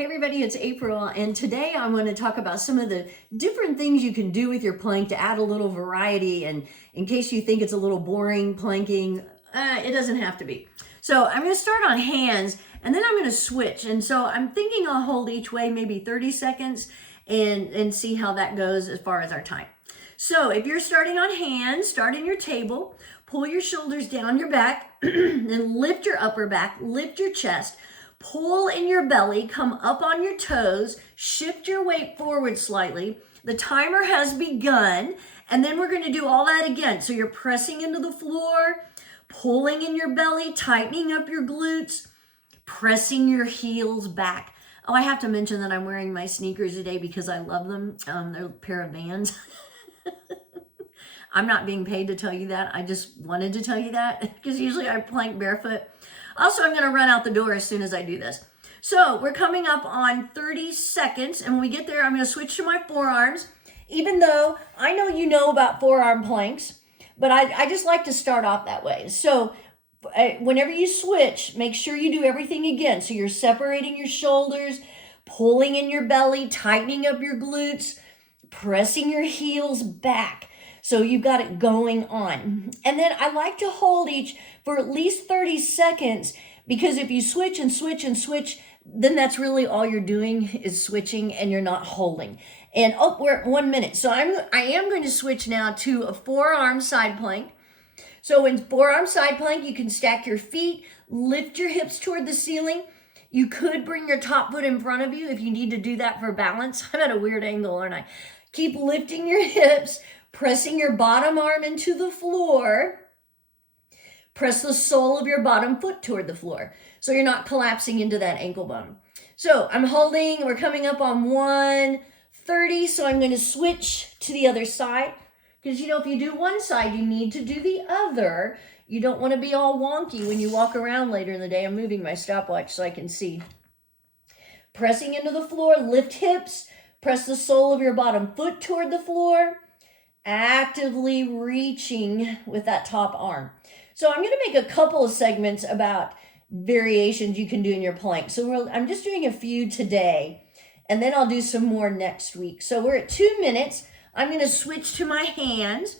Hey everybody, it's April, and today I want to talk about some of the different things you can do with your plank to add a little variety. And in case you think it's a little boring planking, it doesn't have to be. So I'm going to start on hands, and then I'm going to switch. And so I'm thinking I'll hold each way maybe 30 seconds and see how that goes as far as our time. So if you're starting on hands, start in your table, pull your shoulders down your back, then lift your upper back, lift your chest. Pull in your belly, come up on your toes, shift your weight forward slightly. The timer has begun, and then we're going to do all that again. So you're pressing into the floor, pulling in your belly, tightening up your glutes, pressing your heels back. Oh, I have to mention that I'm wearing my sneakers today because I love them. They're a pair of Vans. I'm not being paid to tell you that. I just wanted to tell you that because usually I plank barefoot. Also, I'm going to run out the door as soon as I do this. So we're coming up on 30 seconds. And when we get there, I'm going to switch to my forearms. Even though I know you know about forearm planks, but I just like to start off that way. So whenever you switch, make sure you do everything again. So you're separating your shoulders, pulling in your belly, tightening up your glutes, pressing your heels back. So you've got it going on. And then I like to hold each for at least 30 seconds because if you switch and switch and switch, then that's really all you're doing is switching and you're not holding. And we're at 1 minute. So I am going to switch now to a forearm side plank. So in forearm side plank, you can stack your feet, lift your hips toward the ceiling. You could bring your top foot in front of you if you need to do that for balance. I'm at a weird angle, aren't I? Keep lifting your hips, pressing your bottom arm into the floor. Press the sole of your bottom foot toward the floor so you're not collapsing into that ankle bone. So I'm holding, we're coming up on 1:30, so I'm going to switch to the other side because, if you do one side, you need to do the other. You don't want to be all wonky when you walk around later in the day. I'm moving my stopwatch so I can see. Pressing into the floor, lift hips, press the sole of your bottom foot toward the floor, actively reaching with that top arm. So I'm going to make a couple of segments about variations you can do in your plank. So I'm just doing a few today, and then I'll do some more next week. So we're at 2 minutes. I'm going to switch to my hands.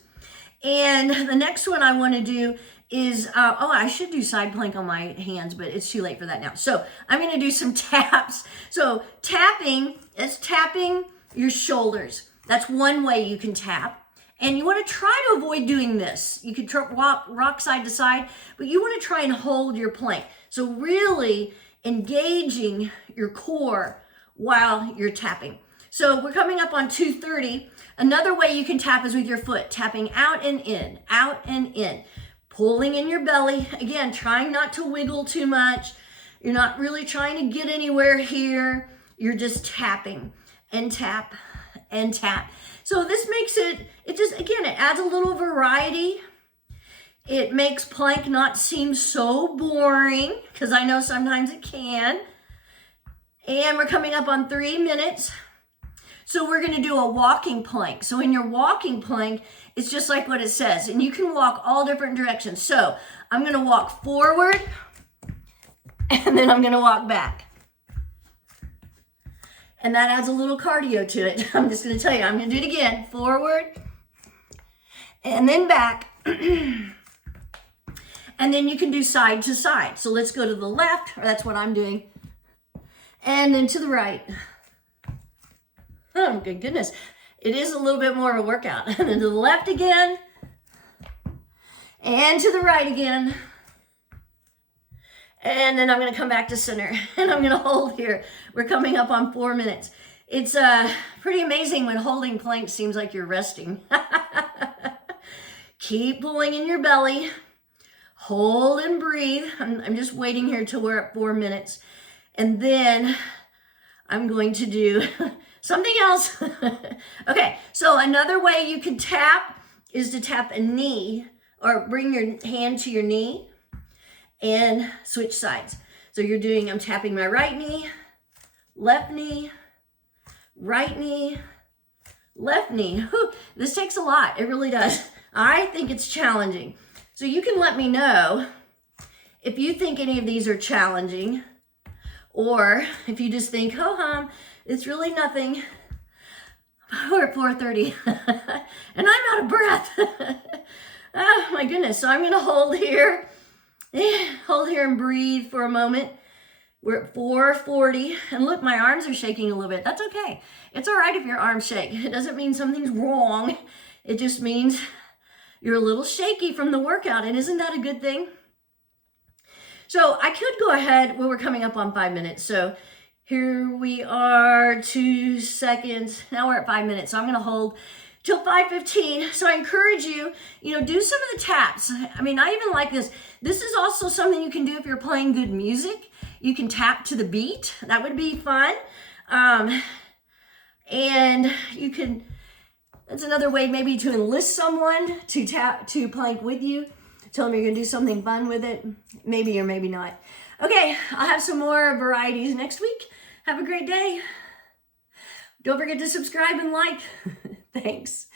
And the next one I want to do is, I should do side plank on my hands, but it's too late for that now. So I'm going to do some taps. So tapping is tapping your shoulders. That's one way you can tap. And you want to try to avoid doing this. You could rock side to side, but you want to try and hold your plank. So really engaging your core while you're tapping. So we're coming up on 2:30. Another way you can tap is with your foot, tapping out and in, pulling in your belly. Again, trying not to wiggle too much. You're not really trying to get anywhere here. You're just tapping and tap and tap. So this makes it adds a little variety. It makes plank not seem so boring, because I know sometimes it can. And we're coming up on 3 minutes. So we're going to do a walking plank. So in your walking plank, it's just like what it says. And you can walk all different directions. So I'm going to walk forward, and then I'm going to walk back. And that adds a little cardio to it. I'm just going to tell you, I'm going to do it again. Forward, and then back. And then you can do side to side. So let's go to the left, or that's what I'm doing. And then to the right. Oh, good goodness. It is a little bit more of a workout. And then to the left again. And to the right again. And then I'm going to come back to center, and I'm going to hold here. We're coming up on 4 minutes. It's pretty amazing when holding plank seems like you're resting. Keep pulling in your belly. Hold and breathe. I'm just waiting here till we're at 4 minutes. And then I'm going to do something else. Okay, so another way you can tap is to tap a knee, or bring your hand to your knee and switch sides. So I'm tapping my right knee, left knee, right knee, left knee. Whew, this takes a lot. It really does. I think it's challenging. So you can let me know if you think any of these are challenging, Or if you just think, oh, it's really nothing, we're at 4:30 and I'm out of breath. Oh my goodness. So I'm going to hold here and breathe for a moment. We're at 4:40 and look, my arms are shaking a little bit. That's okay. It's all right if your arms shake. It doesn't mean something's wrong. It just means you're a little shaky from the workout. And isn't that a good thing? So I could go ahead. Well, we're coming up on 5 minutes. So here we are, 2 seconds. Now we're at 5 minutes. So I'm going to hold till 5:15. So I encourage you, do some of the taps. I mean, I even like this. This is also something you can do if you're playing good music. You can tap to the beat. That would be fun. And you can, that's another way maybe to enlist someone to plank with you. Tell them you're going to do something fun with it. Maybe or maybe not. Okay, I'll have some more varieties next week. Have a great day. Don't forget to subscribe and like. Thanks.